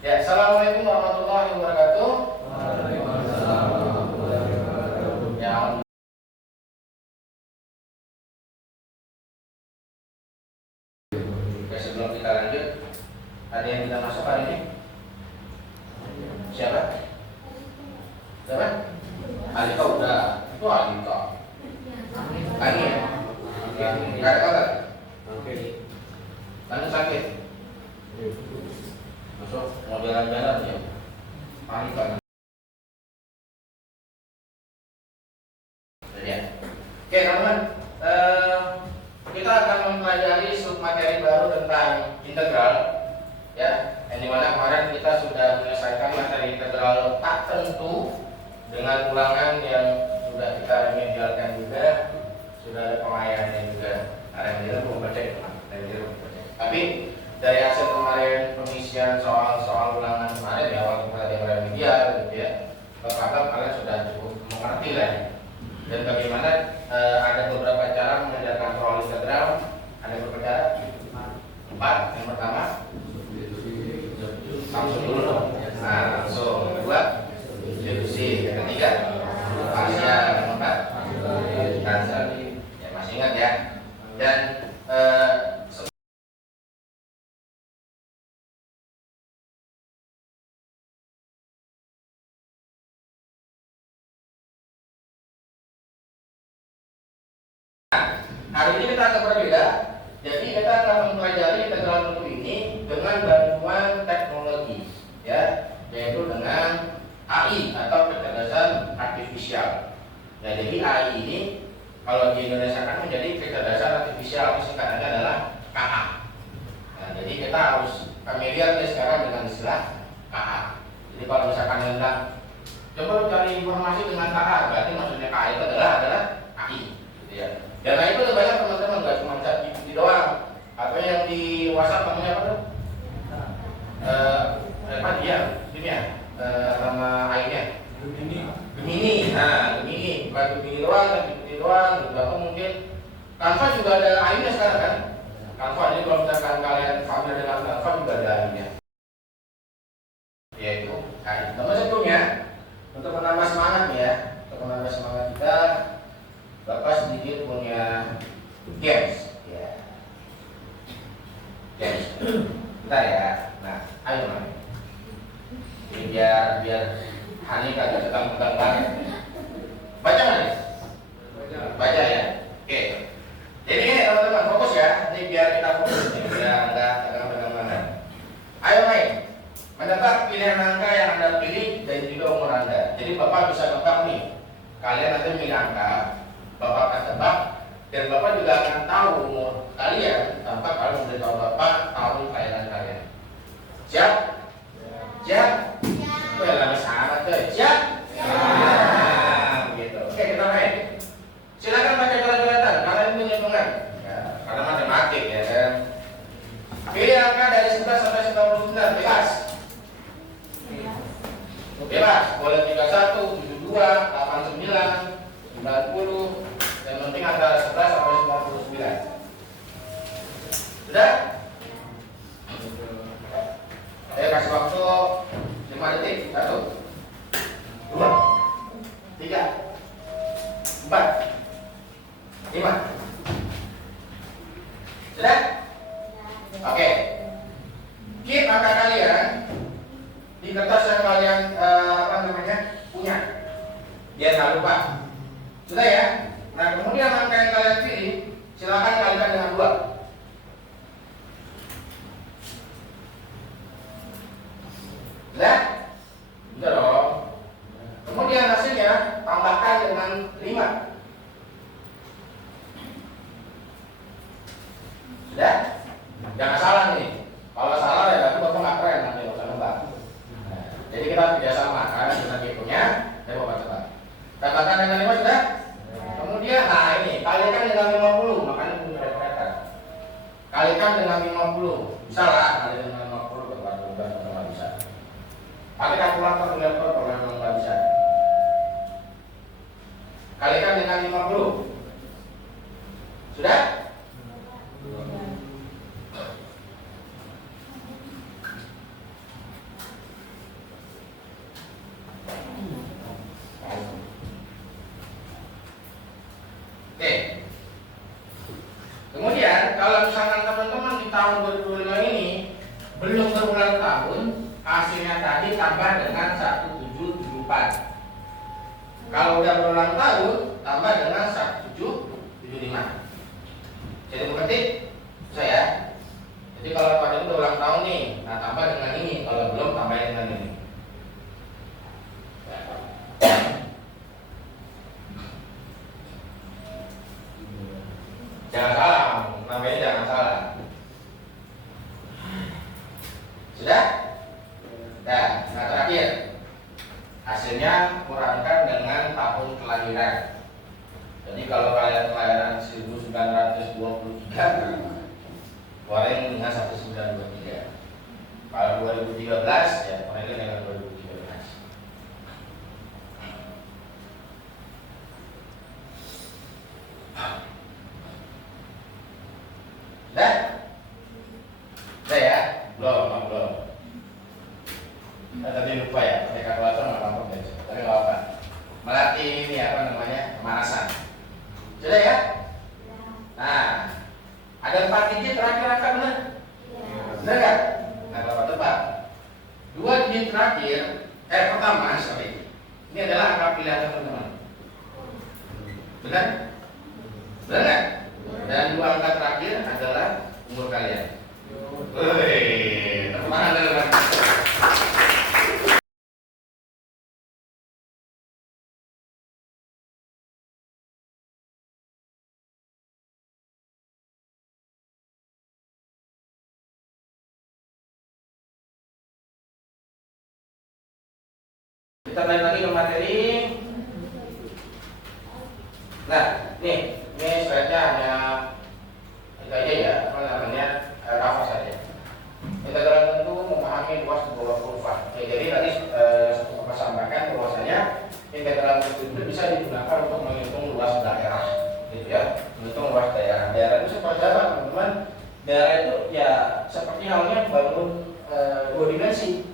Ya, assalamualaikum warahmatullahi wabarakatuh. Waalaikumsalam warahmatullahi wabarakatuh. Ya, oke, sebelum kita lanjut, ada yang tidak masuk hari ini? Siapa? Siapa? Alika udah. Itu Alika. Lagi ya? Oke, nggak ada kabar? Oke. Lagi sakit? Masuk, mau jalan-jalan ya? Alika. Ya. Oke, teman-teman. Kita akan mempelajari submateri baru tentang integral, ya. Yang dimana kemarin kita sudah menyelesaikan materi integral tak tentu dengan ulangan yang sudah kita remedialkan juga, sudah ada pengayaan juga. Remedial belum baca itu, remedial belum baca. Tapi dari hasil kemarin pengisian soal-soal ulangan kemarin ya, waktu kita yang remedial, gitu ya, berharap kalian sudah cukup mengerti lah. Dan bagaimana ada beberapa cara mengajarkan soal integral. Ada beberapa cara? 4. Yang pertama, langsung dulu dong. Nah, langsung. Yang kedua, deduksi. Yang ketiga, parsial. Yang keempat, transfer. Ya, masih ingat ya? Dan hari ini kita akan berbeda. Jadi kita akan mempelajari integral bentuk ini dengan bantuan teknologi, ya, yaitu dengan AI atau kecerdasan artifisial. Nah, jadi AI ini kalau di Indonesia kan menjadi kecerdasan artifisial, singkatannya adalah KA. Nah, jadi kita harus familiar nih sekarang dengan istilah KA. Jadi kalau misalkan Anda bilang, coba cari informasi dengan KA, berarti maksudnya KA itu adalah AI, gitu ya. Dan nah itu banyak teman-teman, nggak cuma chat GPT doang. Atau yang di WhatsApp namanya apa tuh? Apa dia? Ini ya, nama AI-nya Gemini. Nah, Gemini, bukan Gemini doang, tapi GPT doang. Atau mungkin Canva juga ada AI-nya sekarang kan? Canva, jadi kalau misalkan kalian familiar dengan Canva juga ada AI-nya. Yaitu AI. Namun sebelumnya, untuk menambah semangat nih ya, untuk menambah semangat kita, Bapak sedikit punya games, ya. Games. Bentar ya. Nah, ayo main. Ini biar Hani kagak tetang-tetang banget. Baca nggak nih? Baca ya. Oke. Jadi ini teman-teman fokus ya. Ini biar kita fokus nih, biar nggak tegang-tegang banget. Ayo main. Menebak pilihan angka yang Anda pilih dan juga umur Anda. Jadi Bapak bisa nebak nih. Kalian nanti pilih angka, Bapak akan tebak, dan Bapak juga akan tahu umur kalian tanpa kalian memberitahu Bapak tahun kelahiran kalian. Siap? Siap? Itu ya lama sangat coy. Siap? Gitu. Oke, kita main. Silakan pakai coret-coretan. Kalian punya hitungan. Ya, karena matematik ya kan. Pilih angka dari 11 sampai 99. Bebas. Bebas. Boleh 31, 72, 89, 90. Yang penting antara 11 sampai 99. Sudah? Saya kasih waktu 5 detik. 1, 2, 3, 4, 5. Sudah? Oke. Keep angka kalian di kertas yang kalian punya, biar nggak lupa. Sudah ya? Nah, kemudian angka yang kalian pilih silakan kalikan dengan 2. Sudah? Sudah dong. Kemudian hasilnya tambahkan dengan 5. Sudah? Jangan salah nih. Kalau salah ya berarti Bapak nggak keren nanti nggak usah nembak. Nah, jadi kita kerjasama karena kita hitungnya, saya Bapak coba. Tambahkan dengan 5 sudah? Kemudian, nah ini kalikan dengan 50, makanya punya coret-coretan. Kalikan dengan 50, bisa lah kalikan dengan 50, bukan nggak bisa. Pakai kalkulator kalau memang nggak bisa. Kalikan dengan 50, sudah? Kalau udah berulang tahun, tambah dengan 1775. Jadi mengerti? Saya. Jadi kalau pada udah ulang tahun nih, nah tambah dengan ini. Kalau belum, tambah dengan ini. Jangan salah, namanya jangan salah. Sudah? Nah terakhir, hasilnya kurangkan dengan tahun kelahiran. Jadi kalau kalian kelahiran 1923, keluarin dengan 1923. Kalau 2013 ya keluarin dengan 2013. Sudah? Sudah ya? Belum. Tadi lupa ya, pakai kalkulator nggak apa-apa guys. Tapi nggak apa. Melatih ini apa namanya, pemanasan. Sudah ya? Nah, ada 4 digit terakhir angka benar? Benar nggak? Nah, Bapak tebak. 2 digit terakhir, pertama, sorry. Ini adalah angka pilihan teman-teman. Benar? Benar nggak? Dan 2 angka terakhir adalah umur kalian. Wih, tepuk tangan teman-teman. Kita balik lagi ke materi. Nah, ini slide-nya hanya itu aja ya, apa namanya, cover saja. Integral tentu memahami luas di bawah kurva. Oke, jadi tadi satu Bapak sampaikan bahwasanya integral tentu itu bisa digunakan untuk menghitung luas daerah, gitu ya, menghitung luas daerah. Daerah itu seperti apa, teman-teman? Daerah itu ya seperti halnya bangun 2 dimensi.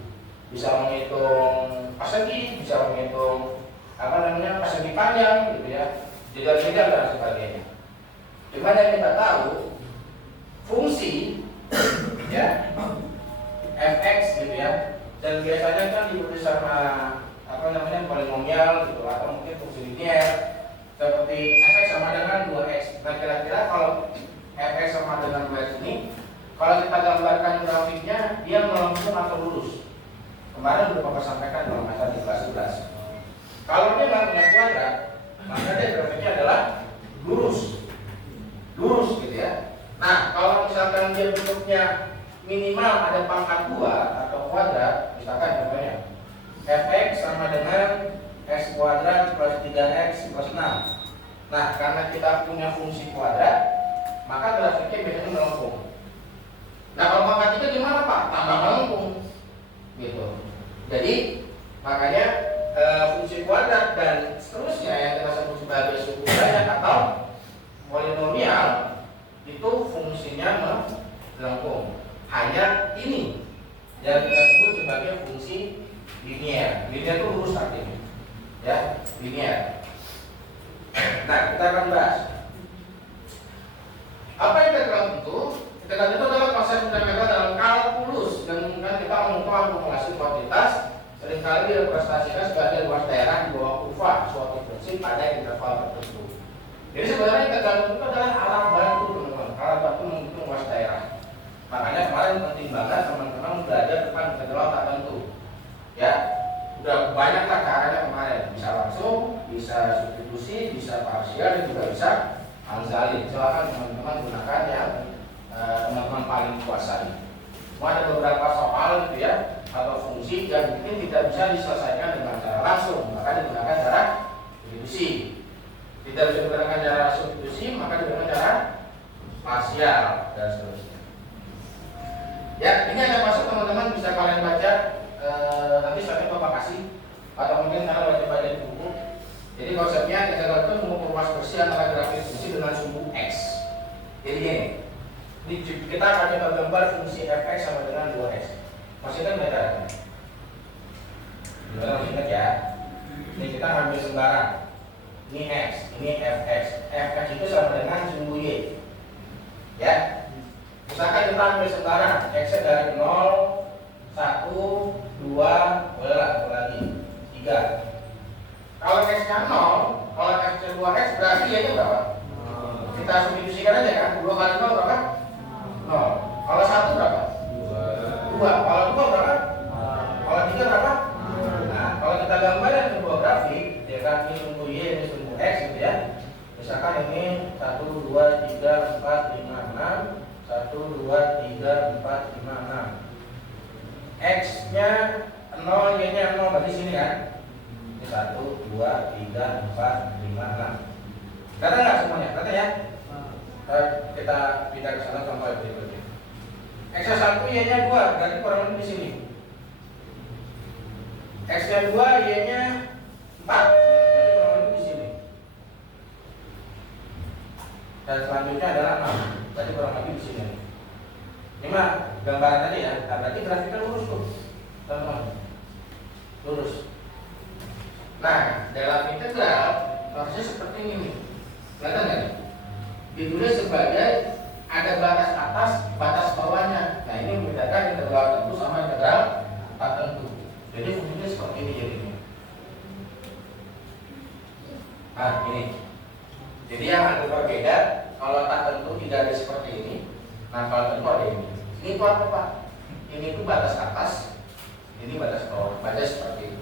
Bisa menghitung persegi, bisa menghitung apa namanya, persegi panjang, gitu ya, bidang-bidang dan sebagainya. Cuman yang kita tahu fungsi ya fx gitu ya, dan biasanya kan diberi sama apa namanya, polinomial gitu, atau mungkin fungsi linear seperti fx sama dengan 2x. Nah kira-kira kalau fx sama dengan 2x ini, kalau kita gambarkan grafiknya, dia melengkung atau lurus. Kemarin sudah Bapak sampaikan dalam materi di kelas 11. Kalau dia nggak punya kuadrat, maka dia grafiknya adalah lurus, gitu ya. Nah, kalau misalkan dia bentuknya minimal ada pangkat 2 atau kuadrat, misalkan contohnya fx sama dengan x kuadrat plus 3x plus 6. Nah, karena kita punya fungsi kuadrat, maka grafiknya biasanya melengkung. Nah, kalau pangkat 3 gimana Pak? Tambah melengkung, gitu. Jadi makanya fungsi kuadrat dan seterusnya yang kita sebut sebagai suku banyak atau polinomial itu fungsinya melengkung. Hanya ini yang kita sebut sebagai fungsi linear. Linear itu lurus artinya, ya, linear. Nah, kita akan bahas apa integral itu. Integral itu adalah konsep fundamental dalam kalkulus yang memungkinkan kita mengukur akumulasi kuantitas, seringkali direpresentasikan sebagai luas daerah di bawah kurva suatu fungsi pada interval tertentu. Jadi sebenarnya integral itu adalah alat bantu, teman-teman, alat bantu menghitung luas daerah. Makanya kemarin penting banget teman-teman belajar tentang integral tak tentu. Ya, udah banyak lah caranya kemarin. Bisa langsung, bisa substitusi, bisa parsial, dan juga bisa Al-Zali. Silakan teman-teman gunakan yang teman-teman paling kuasai. Ada beberapa soal gitu ya, atau fungsi yang mungkin tidak bisa diselesaikan dengan cara langsung, maka digunakan cara substitusi. Tidak bisa digunakan cara substitusi, maka digunakan cara parsial dan seterusnya. Ya, ini ada masuk teman-teman, bisa kalian baca nanti saya Bapak kasih, atau mungkin kalian baca di buku. Jadi konsepnya integral itu mengukur luas bersih antara grafik fungsi dengan sumbu x. Jadi ini kita akan coba gambar fungsi fx sama dengan 2x. Masih kan beda? Gimana masih ingat ya? Ini kita ambil sembarang. Ini x, ini fx. Fx itu sama dengan sumbu y. Ya. Misalkan kita ambil sembarang, x dari 0, 1, 2, boleh lagi 3. Kalau X-nya 0, kalau X-nya 2X berarti Y-nya berapa? Kita substitusikan aja kan, 2 kali 0 berapa? 0. Kalau 1 berapa? 2. Kalau 2 berapa? Kalau 3 berapa? Nah, kalau kita gambarkan sebuah grafik, ya kan, ini sumbu Y, ini sumbu X gitu ya. Misalkan ini 1, 2, 3, 4, 5, 6. 1, 2, 3, 4, 5, 6. X-nya 0, Y-nya 0, berarti sini kan? Ini 1, 2, 3, 4, 5, 6. Kata nggak semuanya? Kata ya? Kita pindah ke sana contoh berikutnya. X-nya 1, Y-nya 2, berarti kurang lebih di sini. X-nya 2, Y-nya 4, berarti kurang lebih di sini. Dan selanjutnya adalah 6, berarti kurang lebih di sini. Ini mah gambaran tadi ya. Nah, berarti grafiknya lurus tuh, teman-teman. Lurus. Nah, dalam integral harusnya seperti ini nih. Kelihatan nggak nih? Ditulis sebagai ada batas atas, batas bawahnya. Nah, ini membedakan integral tentu sama integral tak tentu. Jadi fungsinya seperti ini jadinya. Nah, ini. Jadi yang agak berbeda, kalau tak tentu tidak ada seperti ini. Nah, kalau tentu ada ini. Ini itu apa, Pak? Ini itu batas atas, ini batas bawah. Batas seperti ini.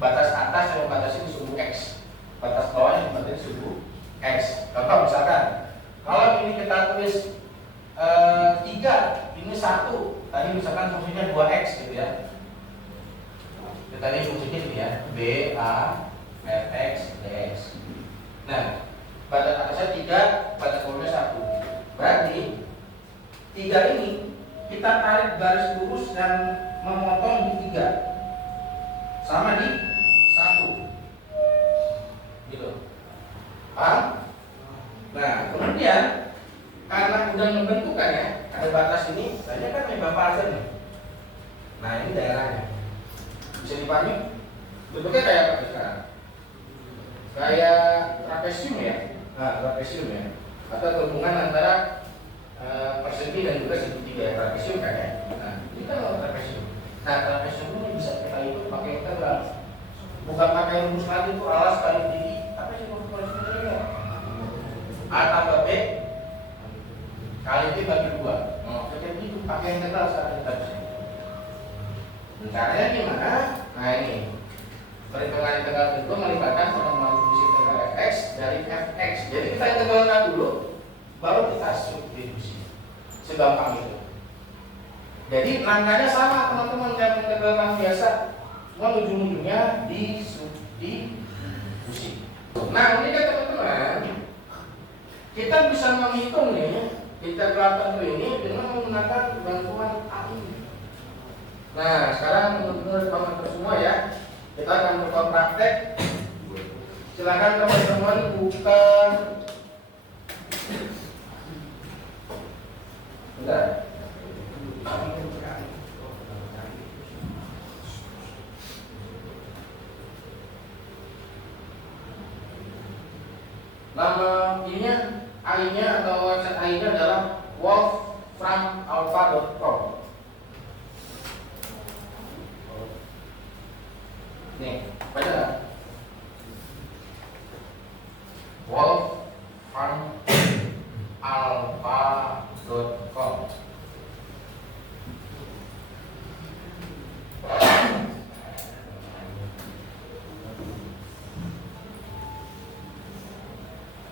Batas atas yang membatasi sumbu X, batas bawah yang membatasi sumbu X. Contoh misalkan, kalau ini kita tulis 3, ini 1, tadi misalkan fungsinya 2X gitu ya. Tadi fungsinya ini ya, B, A, F, X, dx. Nah, batas atasnya 3, batas bawahnya 1. Berarti 3 ini kita tarik garis lurus dan memotong di 3 sama di 1 gitu. Paham? Nah, kemudian karena udah membentukkan ya, ada batas ini, saya kan ini Bapak Arsen nih. Nah, ini daerahnya. Bisa dipahami? Bentuknya kayak apa sekarang? Kayak trapesium ya. Nah, trapesium ya. Atau gabungan antara persegi dan juga segitiga, trapesium kan ya. Nah, ini kan trapesium. Nah, trapesium ini bisa kita ikut pakai integral. Bukan pakai rumus lagi tuh alas kali tinggi, tapi sih rumus ini A tambah B kali B bagi 2. Oh, jadi itu pakai integral saat kita bisa. Caranya gimana? Nah, ini perhitungan integral itu melibatkan pengembangan fungsi integral fx dari fx. Jadi kita integralkan dulu, baru kita substitusi. Segampang itu. Jadi langkahnya sama teman-teman, kayak integralkan biasa, cuma ujung-ujungnya disubstitusi. Nah, ini kan teman-teman, kita bisa menghitung nih integral tentu ini dengan menggunakan bantuan AI. Nah, sekarang menurut teman-teman semua ya, kita akan buka praktek. Silakan teman-teman buka. Bentar. Nama ininya, AI-nya atau website AI-nya adalah wolframalpha.com. Nih, baca nggak? wolframalpha.com.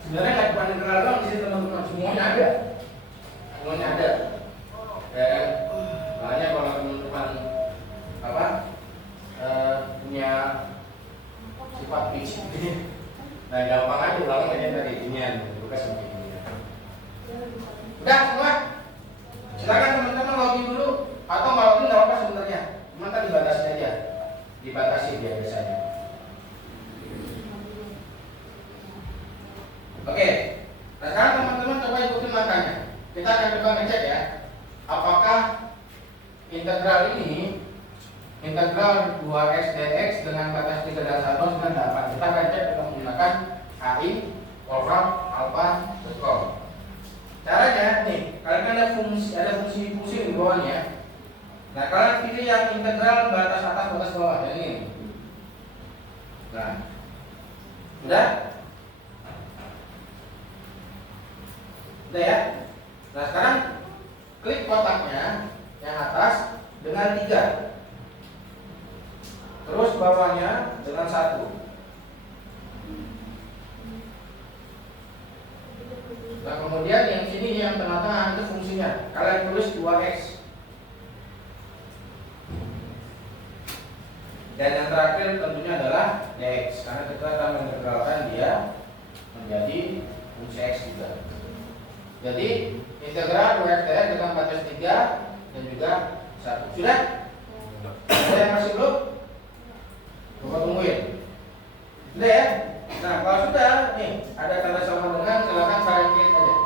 Sebenarnya nggak cuma integral doang di sini teman-teman, semuanya ada. Semuanya ada. Dan makanya kalau teman-teman punya sifat fisik, nah gampang aja ulangan aja tadi inian, bukan seperti ini. Udah semua. Silakan teman-teman login dulu, atau nggak login nggak apa sebenarnya, cuma kan dibatasi aja, dibatasi dia biasanya. Oke, nah sekarang teman-teman coba ikutin langkahnya. Kita akan coba ngecek ya, apakah integral ini, integral 2x dx dengan batas 3 dan 1 dengan 8. Kita akan cek dengan menggunakan AI wolframalpha.com. Caranya nih, kalian ada fungsi di bawahnya. Nah, kalian pilih yang integral batas atas batas bawah, jadi ini. Nah, Udah? Udah ya? Nah sekarang klik kotaknya yang atas dengan 3, terus bawahnya dengan 1. Nah kemudian yang sini yang tengah-tengah itu fungsinya kalian tulis 2x. Dan yang terakhir tentunya adalah dx, karena kita akan mengintegralkan dia menjadi fungsi x juga. Jadi integral 2x dx dengan batas 3 dan juga 1. Sudah? Ada yang masih belum? Coba tungguin. Sudah ya? Nah kalau sudah, nih ada tanda sama dengan, silakan kalian klik aja.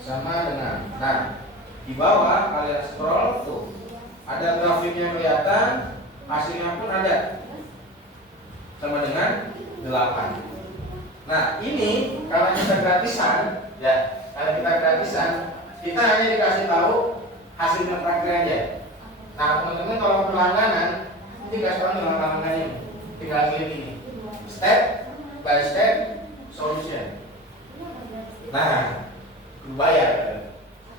Sama dengan. Nah di bawah kalian scroll tuh, ada grafiknya kelihatan, hasilnya pun ada, sama dengan 8. Nah ini kalau kita gratisan, ya kalau kita gratisan, kita hanya dikasih tahu hasilnya terakhir aja. Nah teman-teman kalau berlangganan, ini dikasih tahu dengan langganannya, tinggal klik ini, step by step solution. Nah bayar,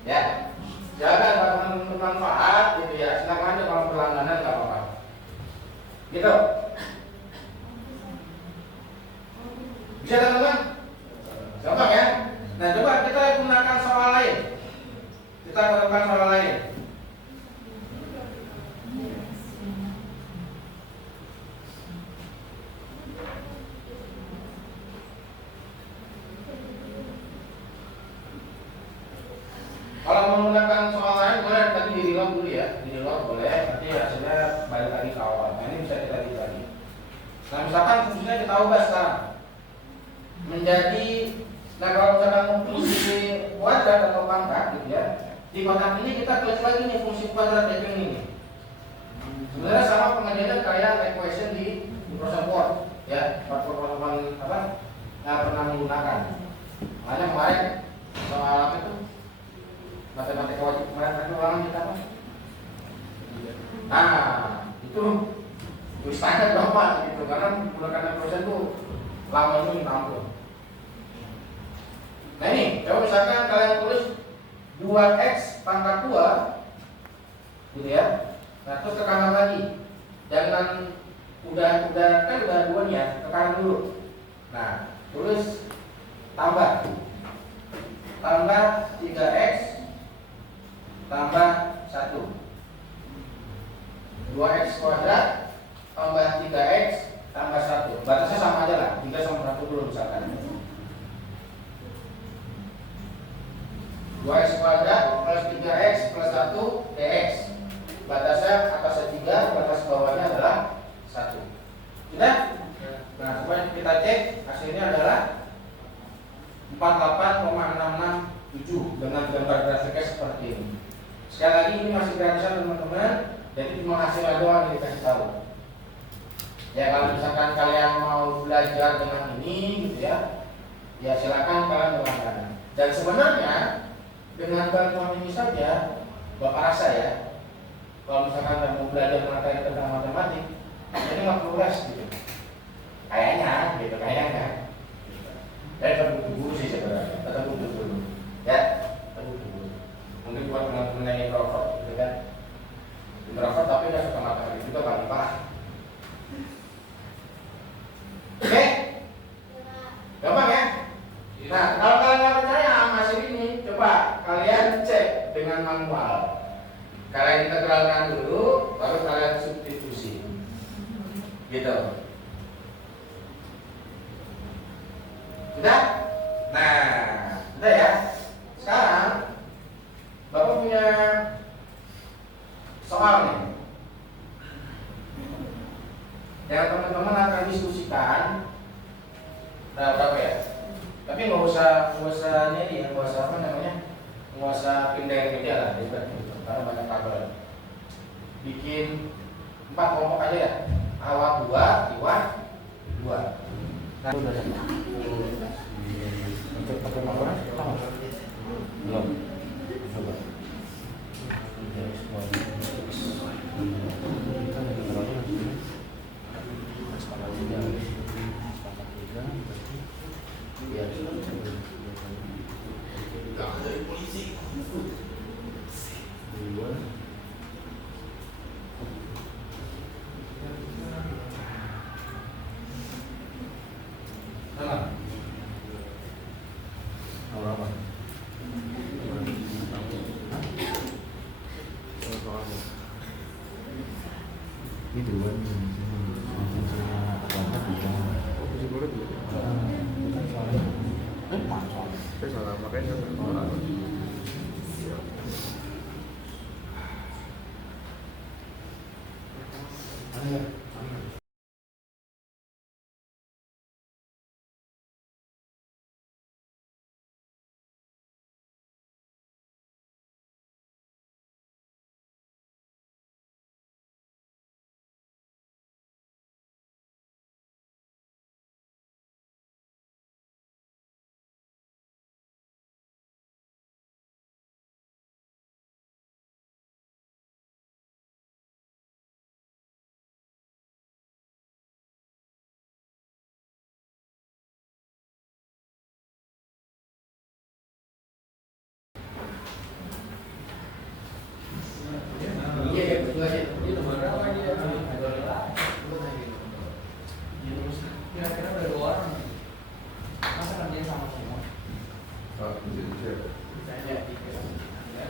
ya. Jangan kalau teman-teman bermanfaat gitu ya, silakan aja kalau berlangganan nggak apa-apa. Gitu. Bisa teman-teman? Gampang ya? Nah coba kita gunakan soal lain. Kita gunakan soal lain. Kalau menggunakan soal lain boleh tadi di reload dulu ya, di reload boleh, nanti hasilnya balik lagi ke awal. Nah ini bisa kita lihat lagi. Nah misalkan fungsinya kita ubah sekarang menjadi, nah kalau misalkan fungsi kuadrat atau pangkat gitu ya, di kotak ini kita klik lagi nih fungsi kuadrat ini. Sebenarnya sama pengerjaan kayak equation di Microsoft Word ya, teman-teman apa nggak pernah menggunakan. Makanya kemarin soal itu matematika wajib kemarin kan ulangan kita apa? Nah itu standar gampang gitu, karena menggunakan proses itu lama itu minta ampun. Nah ini coba misalkan kalian tulis 2x pangkat 2 gitu ya. Nah terus ke kanan lagi, jangan udah kan udah 2 nih ya, ke kanan dulu. Nah tulis tambah 3x tambah 1, 2x kuadrat tambah 3x tambah 1. Batasnya sama aja lah, 3 sama 1 dulu misalkan. 2x kuadrat plus 3x plus 1 dx. Batasnya atasnya 3, batas bawahnya adalah 1. Sudah? Nah, coba kita cek, hasilnya adalah 48,667 dengan gambar grafiknya seperti ini. Sekali lagi ini masih gratisan teman-teman, jadi cuma hasilnya doang yang dikasih tahu. Ya kalau misalkan kalian mau belajar dengan ini gitu ya, ya silakan kalian berlangganan. Dan sebenarnya dengan bantuan ini saja, Bapak rasa ya, kalau misalkan kalian mau belajar materi tentang matematik, jadi nggak perlu les gitu. Kayaknya, gitu kayaknya. Tetap butuh guru sih sebenarnya, tetap butuh guru, ya, tetap butuh guru. Mungkin buat teman-teman yang introvert, gitu kan? Introvert tapi nggak suka matematik juga kali Pak. Oke, gampang ya? Nah, kalau kalian nggak percaya sama hasil ini, coba kalian cek dengan manual. Kalian integralkan dulu, baru kalian substitusi. Gitu. Sudah? Nah, udah ya. Sekarang Bapak punya soal nih. Yang teman-teman akan diskusikan berapa ya? Tapi nggak usah ini, nggak usah apa namanya, nggak usah pindahin meja lah, karena banyak kabel. Bikin 4 kelompok aja ya. Awal 2, Iwan 2. Nah, udah untuk pakai makan belum. Coba. Itu kan langsung saya kontak bisa. Oh, bisa boleh tuh. Bukan soalnya masuk. Saya salah makanya saya salah. Iya, betul aja. Ini nomor berapa dia? Kira-kira ada 2 orang. Masa kerjanya sama semua? Ah, jadi saya. Saya 3. Ya.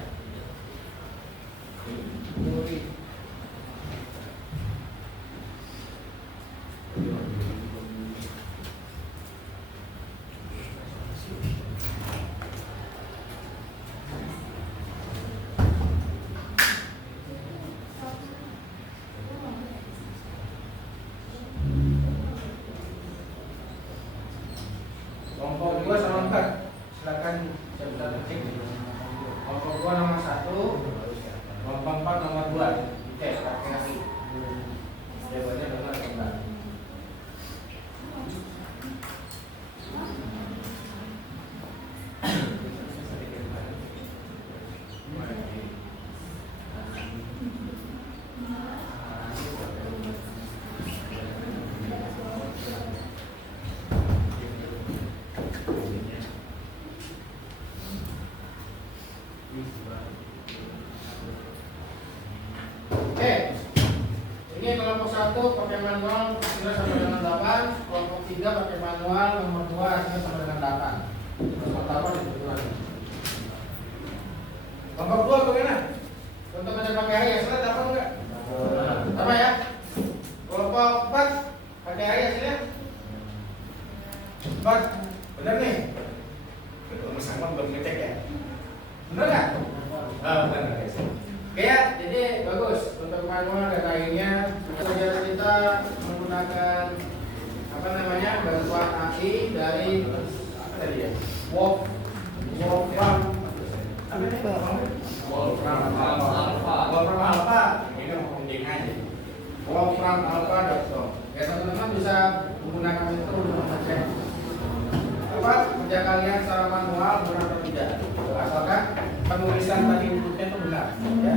Kelompok 2 sama 4. Silakan siap-siap cek. Kelompok 2 nomor 1, kelompok 4 nomor 2. Cek pakai nasi. Jawabannya benar atau enggak? Oke, ini kelompok 1 pakai manual hasilnya sampai dengan 8, kelompok 3 pakai manual nomor 2 hasilnya sampai dengan 8. Kelompok pertama diperlukan. Kelompok 2 bagaimana? Untuk baca pakai hari hasilnya dapat enggak? Sama ya? Kelompok 4 pakai hari hasilnya 4. Benar nih? Sama belum ngecek ya? Benar nggak? Benar guys. Oke ya, jadi bagus untuk manual dan lainnya. Pelajaran kita menggunakan apa namanya bantuan AI dari apa tadi ya? Wolfram Alpha. Ini mau penting aja. Wolframalpha.com. Ya teman-teman bisa menggunakan itu untuk mengecek apa kerja kalian secara manual benar atau tidak. Asalkan penulisan tadi inputnya itu benar ya.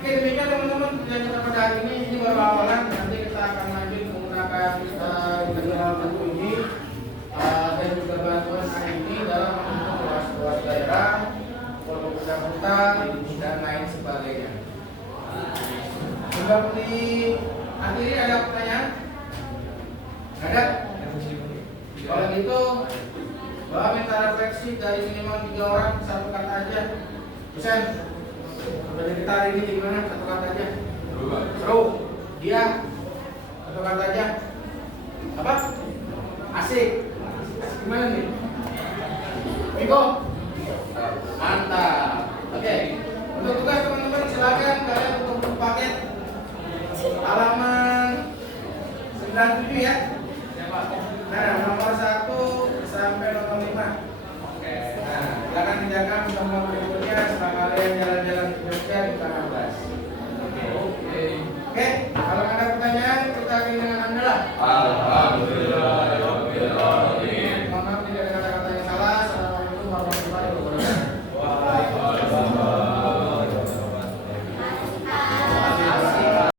Oke, demikian teman-teman yang kita pada hari ini baru awalan. Nanti kita akan lanjut menggunakan integral bentuk ini dan juga bantuan hari ini dalam membentuk ruas daerah, pola pencabutan dan lain sebagainya. Sebelum diakhiri ada pertanyaan? Nggak ada? Kalau gitu bahwa minta refleksi dari minimal 3 orang, 1 kata aja. Bisa? Jadi kita hari ini gimana? 1 kata aja. Seru. Dia 1 kata aja. Apa? Asik. Asik gimana nih? Miko? Mantap. Oke. Untuk tugas teman-teman silakan kalian untuk paket halaman 97 ya. Nah, nomor 1 sampai nomor 5. Oke. Nah, silakan tindakan nomor berikutnya setelah kalian jalan-jalan ke Jogja di tanggal 16. Oke. Oke. Kalau ada pertanyaan, kita akan dengan Anda lah.